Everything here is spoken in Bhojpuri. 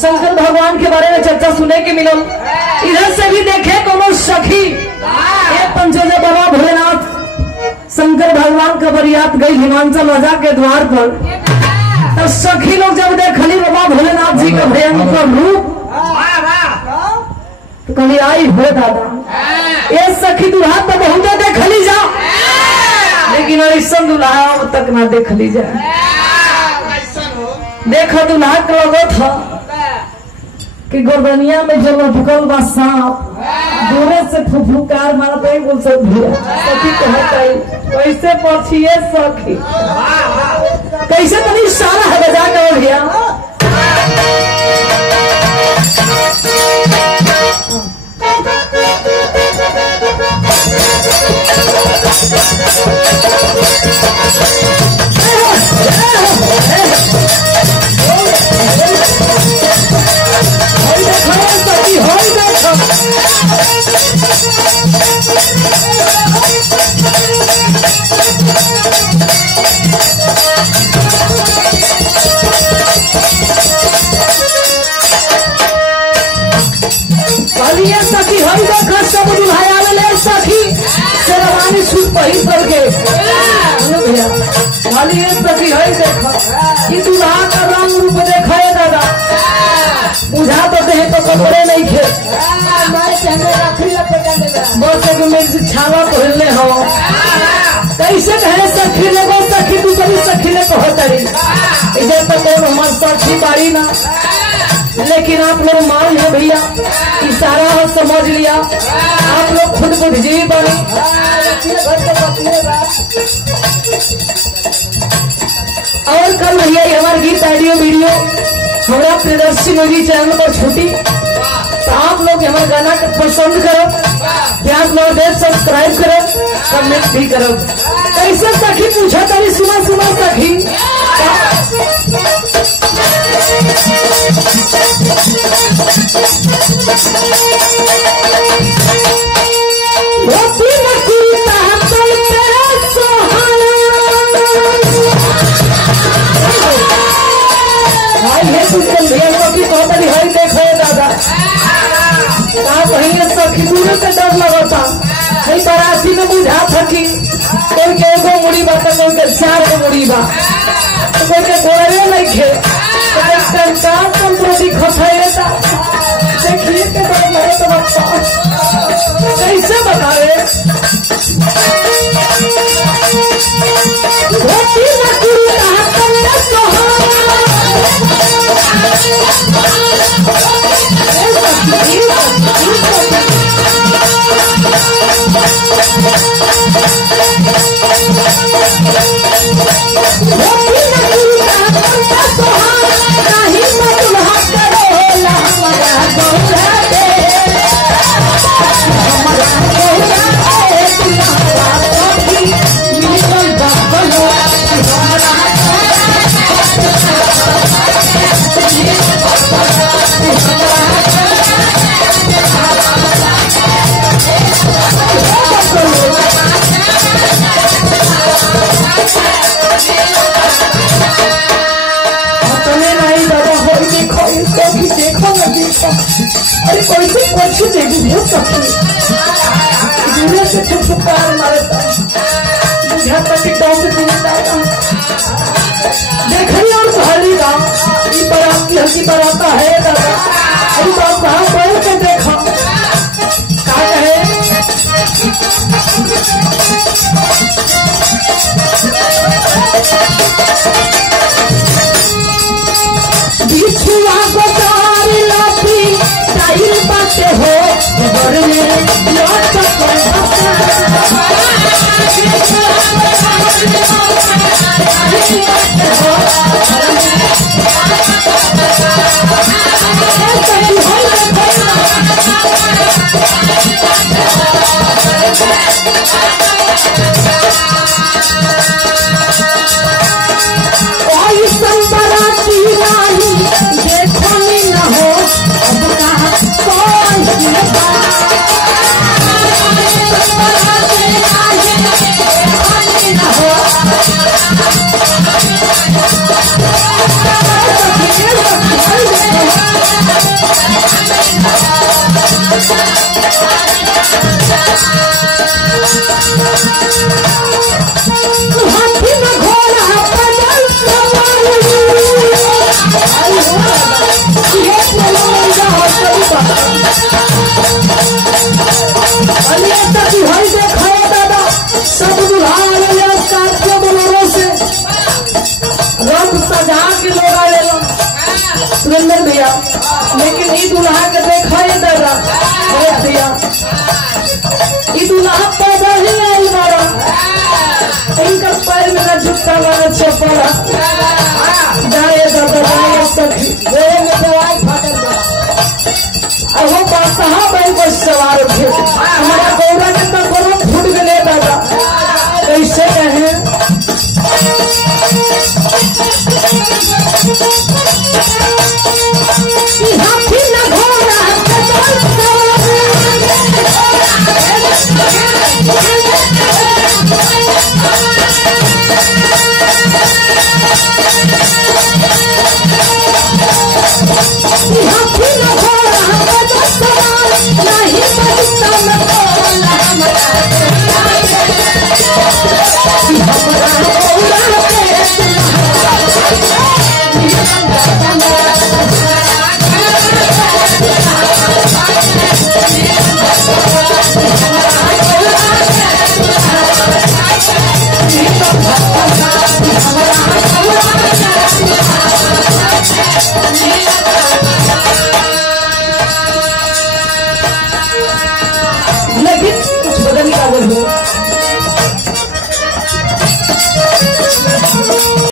शंकर भगवान के बारे में चर्चा सुने के मिलल। इधर से भी देखे कोनो सखी पंचोजा बाबा भोलेनाथ शंकर भगवान का बरियात गई हिमांचल राजा के द्वार पर। तो सखी लोग जब देखली बाबा भोलेनाथ जी का भयंकर रूप तो कभी आई हो दादा ये सखी दुल्हा तो बहुत देखली जा, लेकिन ऐसा दुल्हा अब तक ना देखली जा। देखो दुल्हा के लगो था कि गर्दनिया में जो लटकल बा सांप दूरे से फुफुकार मारते बोल सखी कहते कैसे पछिए सखी कैसे तनी सारा है बजा कर गया। सखी हई देखा सब दुल्हाया ले सखी शेरवानी सूट पहिन करके भैया खाली ये सखी हई देखा कि दुल्हा का रंग रूप देखा है दादा बुझा तो दे तो कपड़े नहीं थे बस एक मिर्च छाला पहनले हो कैसे कहे सखी ने वो सखी दूसरी सखी ने कहो तरी इधर तो कौन हमारे सखी बारी ना, लेकिन आप लोग मान लो भैया इशारा हो समझ लिया आप लोग खुद बुद्धिजीवी बने। और कल भैया हमारे गीत ऑडियो वीडियो हमारा प्रियदर्शी मोदी चैनल पर छूटी तो आप लोग हमारे गाना पसंद करो, प्यार लोग देख सब्सक्राइब करो, कमेंट भी करो। कैसे सखी पूछा तभी सुना सुना सखी सखी दूर से डर लगता बरासी में बुझा थकी कोई के एगो मुड़ी बा तो कोई के 4 गो मुड़ी बा तो कोई के गोरे नहीं खे देखिए कैसे बताए अरे कैसे कैसे देखिए सखी दूर से फुफकार मारता बुझा तक गाँव से देखिए और हरी गाँव बारात की हल्की बराता है दादा अरे बाप कहाँ बैठ के देखा क्या कहे बिछुआ को बातें हो घर में लौट कर नरेंद्र भैया, लेकिन ई दूल्हा के देखा ही डरा भैया, ई दूल्हा पैदा ही आई मारा, इनका पैर में न झुकता वाला चपड़ा,